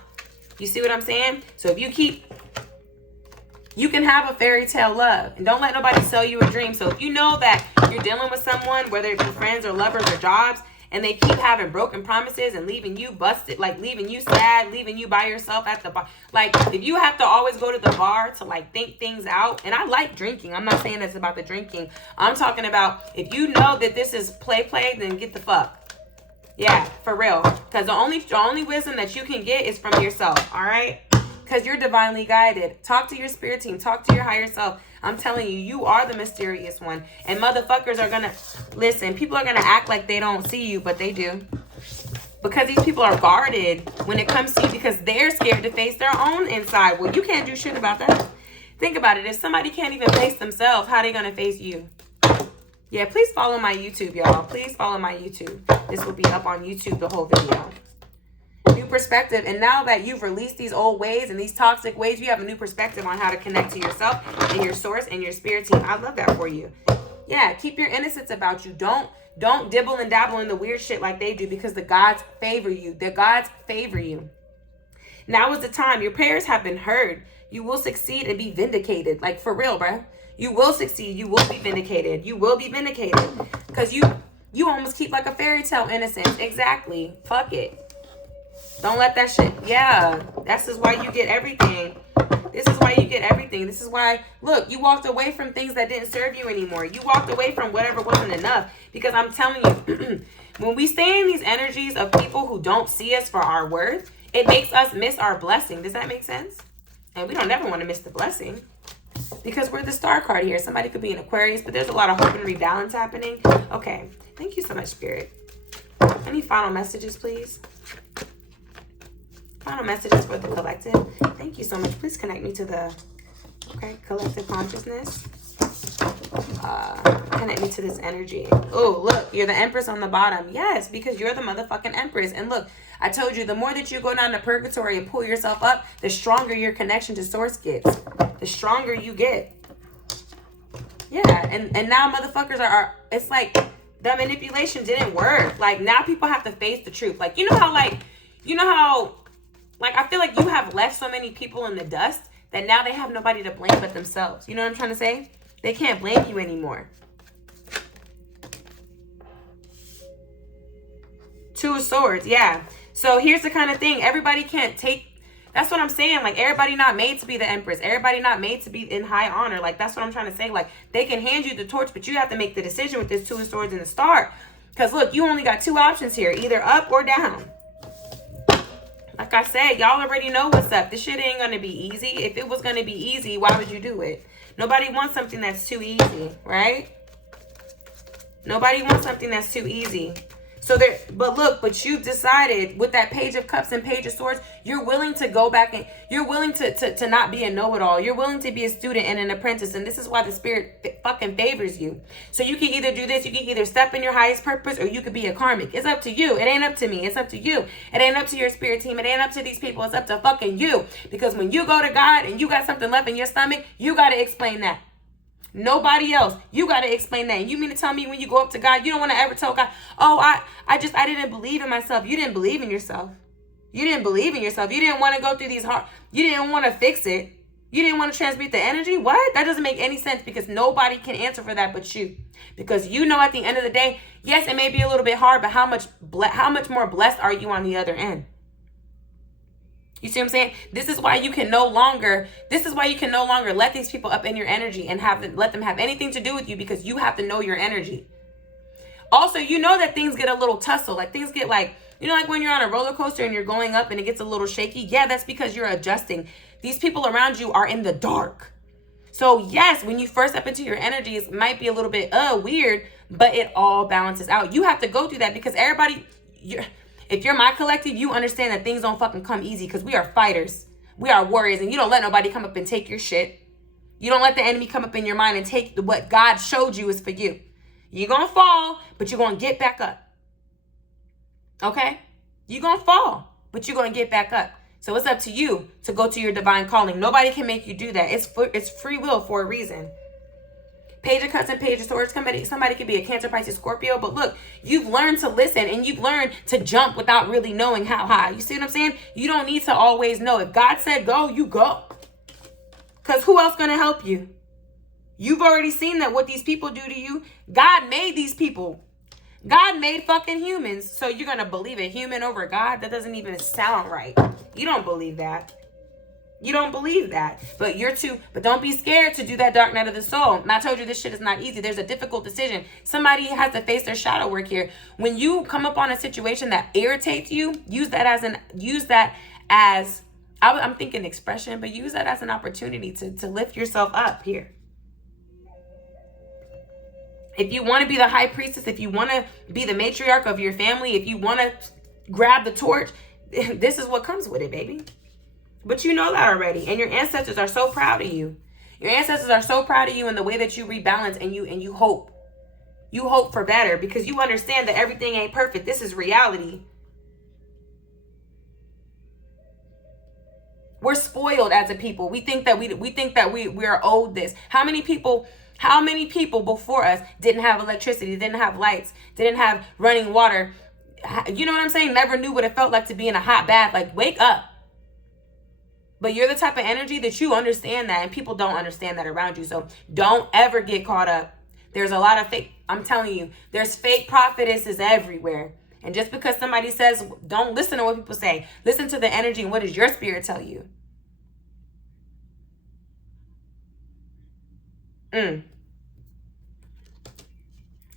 You see what I'm saying? So if you can have a fairy tale love, and don't let nobody sell you a dream. So if you know that you're dealing with someone, whether it be friends or lovers or jobs, and they keep having broken promises and leaving you busted, like leaving you sad, leaving you by yourself at the bar. Like, if you have to always go to the bar to like think things out, and I like drinking. I'm not saying it's about the drinking. I'm talking about if you know that this is play, then get the fuck. Yeah, for real. Because the only wisdom that you can get is from yourself, all right? Because you're divinely guided. Talk to your spirit team. Talk to your higher self. I'm telling you, you are the mysterious one. And motherfuckers are going to... Listen, people are going to act like they don't see you, but they do. Because these people are guarded when it comes to you because they're scared to face their own inside. Well, you can't do shit about that. Think about it. If somebody can't even face themselves, how are they going to face you? Yeah, please follow my YouTube, y'all. Please follow my YouTube. This will be up on YouTube, the whole video. New perspective. And now that you've released these old ways and these toxic ways, you have a new perspective on how to connect to yourself and your source and your spirit team. I love that for you. Yeah, keep your innocence about you. Don't dibble and dabble in the weird shit like they do because the gods favor you. The gods favor you. Now is the time. Your prayers have been heard. You will succeed and be vindicated. Like, for real, bruh. You will succeed. You will be vindicated. You will be vindicated. Because you almost keep like a fairy tale innocence. Exactly. Fuck it. Don't let that shit. Yeah. This is why you get everything. This is why you get everything. This is why, look, you walked away from things that didn't serve you anymore. You walked away from whatever wasn't enough. Because I'm telling you, when we stay in these energies of people who don't see us for our worth, it makes us miss our blessing. Does that make sense? And we don't ever want to miss the blessing. Because we're the star card here. Somebody could be an Aquarius, but there's a lot of hope and rebalance happening. Okay. Thank you so much, Spirit. Any final messages, please? Final messages for the collective. Thank you so much. Please connect me to the collective consciousness. Connect me to this energy. Oh, look, you're the Empress on the bottom. Yes, because you're the motherfucking Empress. And look, I told you, the more that you go down to purgatory and pull yourself up, the stronger your connection to source gets. The stronger you get. Yeah, and now motherfuckers are it's like the manipulation didn't work. Like, now people have to face the truth. Like, you know how I feel like you have left so many people in the dust that now they have nobody to blame but themselves. You know what I'm trying to say? They can't blame you anymore. 2 of Swords, yeah. So here's the kind of thing. Everybody can't take... That's what I'm saying. Like, everybody not made to be the Empress. Everybody not made to be in high honor. Like, that's what I'm trying to say. Like, they can hand you the torch, but you have to make the decision with this 2 of Swords in the start. Because, look, you only got 2 options here. Either up or down. Like I said, y'all already know what's up. This shit ain't going to be easy. If it was going to be easy, why would you do it? Nobody wants something that's too easy, right? Nobody wants something that's too easy. So but you've decided with that Page of Cups and Page of Swords, you're willing to go back and you're willing to not be a know-it-all. You're willing to be a student and an apprentice. And this is why the Spirit fucking favors you. So you can either do this, you can either step in your highest purpose, or you could be a karmic. It's up to you. It ain't up to me. It's up to you. It ain't up to your spirit team. It ain't up to these people. It's up to fucking you. Because when you go to God and you got something left in your stomach, you got to explain that. Nobody else. You got to explain that. And you mean to tell me when you go up to God, you don't want to ever tell God, oh, I didn't believe in myself. You didn't believe in yourself. You didn't believe in yourself. You didn't want to go through these you didn't want to fix it. You didn't want to transmute the energy. What? That doesn't make any sense because nobody can answer for that but you. Because you know at the end of the day, yes, it may be a little bit hard, but how much more blessed are you on the other end? You see what I'm saying? This is why you can no longer let these people up in your energy and let them have anything to do with you, because you have to know your energy. Also, you know that things get a little tussle. Like, things get like, you know, like when you're on a roller coaster and you're going up and it gets a little shaky. Yeah, that's because you're adjusting. These people around you are in the dark. So yes, when you first step into your energies, it might be a little bit weird, but it all balances out. You have to go through that because If you're my collective, you understand that things don't fucking come easy because we are fighters. We are warriors, and you don't let nobody come up and take your shit. You don't let the enemy come up in your mind and take what God showed you is for you. You're going to fall, but you're going to get back up. Okay? You're going to fall, but you're going to get back up. So it's up to you to go to your divine calling. Nobody can make you do that. It's free will for a reason. Page of Cups and Page of Swords. Somebody could be a Cancer, Pisces, Scorpio. But look, you've learned to listen and you've learned to jump without really knowing how high. You see what I'm saying? You don't need to always know. If God said go, you go. Because who else going to help you? You've already seen that what these people do to you. God made these people. God made fucking humans. So you're going to believe a human over God? That doesn't even sound right. You don't believe that. You don't believe that. But don't be scared to do that dark night of the soul. And I told you this shit is not easy. There's a difficult decision. Somebody has to face their shadow work here. When you come up on a situation that irritates you, use that as I'm thinking expression, but use that as an opportunity to lift yourself up here. If you want to be the high priestess, if you want to be the matriarch of your family, if you want to grab the torch, this is what comes with it, baby. But you know that already. And your ancestors are so proud of you. Your ancestors are so proud of you in the way that you rebalance and you hope. You hope for better because you understand that everything ain't perfect. This is reality. We're spoiled as a people. We think that we are owed this. How many people before us didn't have electricity, didn't have lights, didn't have running water? You know what I'm saying? Never knew what it felt like to be in a hot bath. Like, wake up. But you're the type of energy that you understand that, and people don't understand that around you. So don't ever get caught up. There's a lot of fake, I'm telling you, there's fake prophetesses everywhere. And just because somebody says, don't listen to what people say. Listen to the energy and what does your spirit tell you?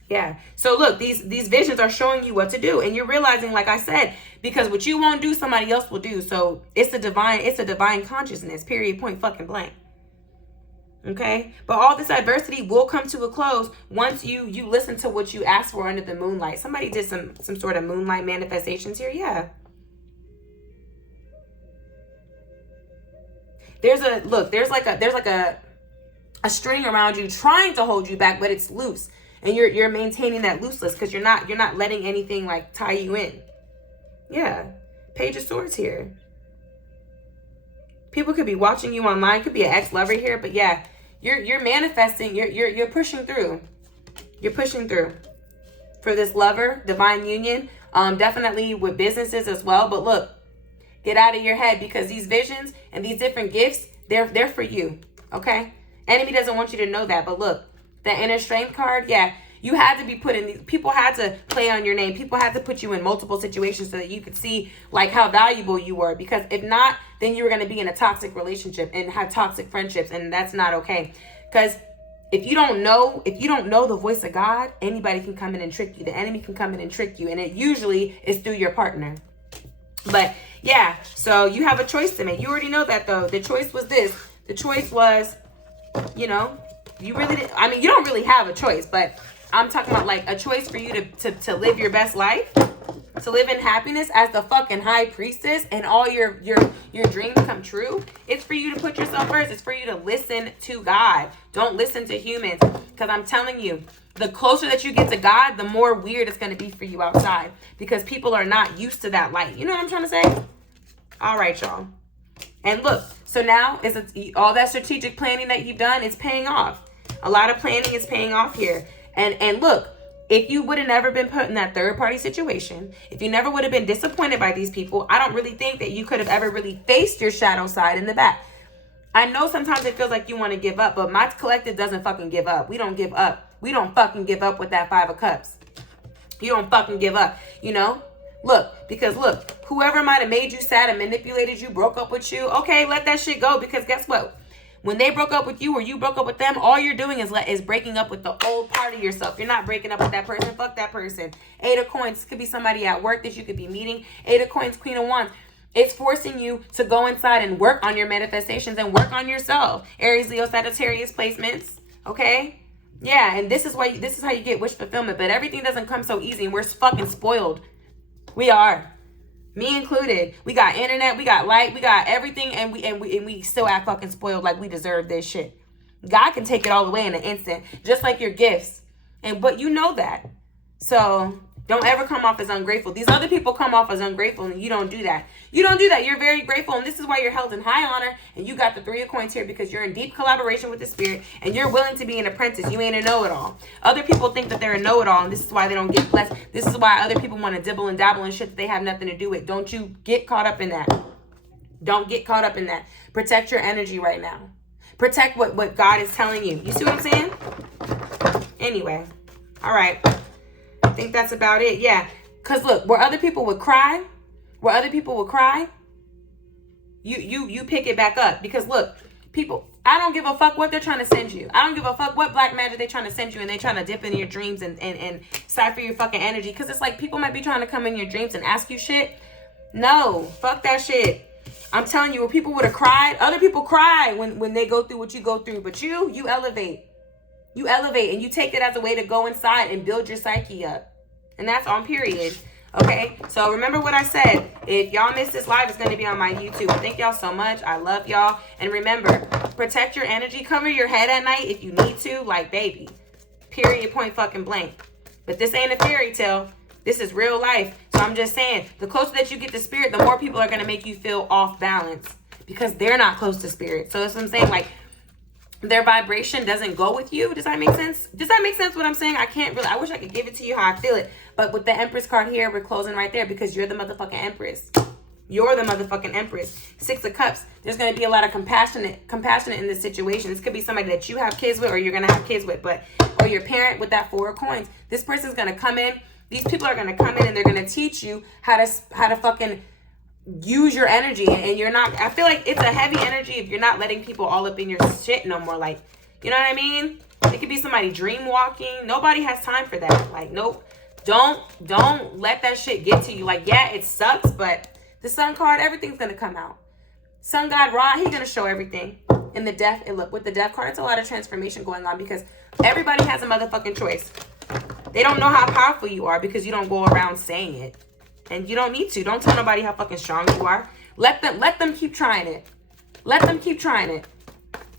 Yeah. So look, these visions are showing you what to do. And you're realizing, like I said, because what you won't do, somebody else will do. So it's a divine consciousness, period, point fucking blank. Okay. But all this adversity will come to a close once you listen to what you asked for under the moonlight. Somebody did some sort of moonlight manifestations here. Yeah. There's like a string around you trying to hold you back, but it's loose. And you're maintaining that looseness because you're not letting anything like tie you in. Yeah. Page of Swords here. People could be watching you online, could be an ex-lover here, but yeah, you're manifesting, you're pushing through. You're pushing through for this lover, divine union, definitely with businesses as well. But look, get out of your head because these visions and these different gifts, they're for you. Okay? Enemy doesn't want you to know that, but look, the inner strength card, yeah, you had to be put in these, people had to play on your name. People had to put you in multiple situations so that you could see like how valuable you were. Because if not, then you were going to be in a toxic relationship and have toxic friendships. And that's not okay. Because if you don't know the voice of God, anybody can come in and trick you. The enemy can come in and trick you. And it usually is through your partner. But yeah, so you have a choice to make. You already know that though. The choice was this. The choice was, you know, you really did. I mean, you don't really have a choice, but I'm talking about like a choice for you to live your best life, to live in happiness as the fucking high priestess and all your dreams come true. It's for you to put yourself first. It's for you to listen to God. Don't listen to humans. Because I'm telling you, the closer that you get to God, the more weird it's going to be for you outside because people are not used to that light. You know what I'm trying to say? All right, y'all. And look, so now all that strategic planning that you've done is paying off. A lot of planning is paying off here. And look, if you would have never been put in that third party situation, if you never would have been disappointed by these people, I don't really think that you could have ever really faced your shadow side in the back. I know sometimes it feels like you want to give up, but my collective doesn't fucking give up. We don't give up. We don't fucking give up with that 5 of Cups. You don't fucking give up, you know? Look, whoever might have made you sad and manipulated you, broke up with you, okay, let that shit go because guess what? When they broke up with you or you broke up with them, all you're doing is breaking up with the old part of yourself. You're not breaking up with that person. Fuck that person. 8 of Coins. This could be somebody at work that you could be meeting. 8 of Coins, Queen of Wands. It's forcing you to go inside and work on your manifestations and work on yourself. Aries, Leo, Sagittarius placements. Okay? Yeah, and this is how you get wish fulfillment. But everything doesn't come so easy and we're fucking spoiled. We are. Me included. We got internet, we got light, we got everything, and we still act fucking spoiled like we deserve this shit. God can take it all away in an instant, just like your gifts. But you know that. So don't ever come off as ungrateful. These other people come off as ungrateful, and you don't do that. You don't do that. You're very grateful, and this is why you're held in high honor, and you got the 3 of coins here because you're in deep collaboration with the spirit, and you're willing to be an apprentice. You ain't a know-it-all. Other people think that they're a know-it-all, and this is why they don't get blessed. This is why other people want to dibble and dabble in shit that they have nothing to do with. Don't you get caught up in that. Don't get caught up in that. Protect your energy right now. Protect what God is telling you. You see what I'm saying? Anyway. All right. I think that's about it. Yeah. Because look, where other people would cry, you pick it back up. Because look, people, I don't give a fuck what they're trying to send you. I don't give a fuck what black magic they're trying to send you, and they're trying to dip in your dreams and cipher your fucking energy. Because it's like people might be trying to come in your dreams and ask you shit. No, fuck that shit. I'm telling you, where people would have cried, other people cry when they go through what you go through. But you elevate. You elevate, and you take it as a way to go inside and build your psyche up. And that's on period. Okay? So remember what I said. If y'all missed this live, it's going to be on my YouTube. Thank y'all so much. I love y'all. And remember, protect your energy. Cover your head at night if you need to. Like, baby. Period, point fucking blank. But this ain't a fairy tale. This is real life. So I'm just saying, the closer that you get to spirit, the more people are going to make you feel off balance. Because they're not close to spirit. So that's what I'm saying. Like, their vibration doesn't go with you. Does that make sense? Does that make sense what I'm saying? I wish I could give it to you how I feel it. But with the Empress card here, we're closing right there because you're the motherfucking Empress. You're the motherfucking Empress. 6 of Cups. There's going to be a lot of compassionate in this situation. This could be somebody that you have kids with or you're going to have kids with. Or your parent with that 4 of Coins. This person's going to come in. These people are going to come in and they're going to teach you how to fucking use your energy. And you're not, I feel like it's a heavy energy if you're not letting people all up in your shit no more. Like, you know what I mean? It could be somebody dream walking. Nobody has time for that. Like, nope. Don't let that shit get to you. Like, yeah, it sucks, but the Sun card, everything's going to come out. Sun God Ra, he's going to show everything. In the death, with the death card, it's a lot of transformation going on because everybody has a motherfucking choice. They don't know how powerful you are because you don't go around saying it. And you don't need to. Don't tell nobody how fucking strong you are. Let them keep trying it. Let them keep trying it.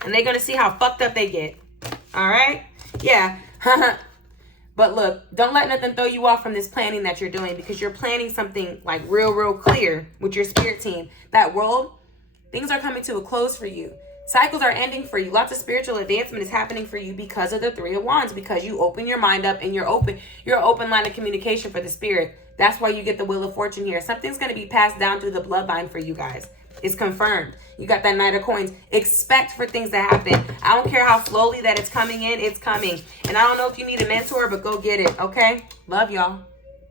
And they're going to see how fucked up they get. All right? Yeah. But look, don't let nothing throw you off from this planning that you're doing because you're planning something like real clear with your spirit team. That world, things are coming to a close for you. Cycles are ending for you. Lots of spiritual advancement is happening for you because of the 3 of Wands, because you open your mind up and you're open line of communication for the spirit. That's why you get the Wheel of Fortune here. Something's going to be passed down through the bloodline for you guys. It's confirmed. You got that Knight of Coins. Expect for things to happen. I don't care how slowly that it's coming in. It's coming. And I don't know if you need a mentor, but go get it. Okay? Love y'all.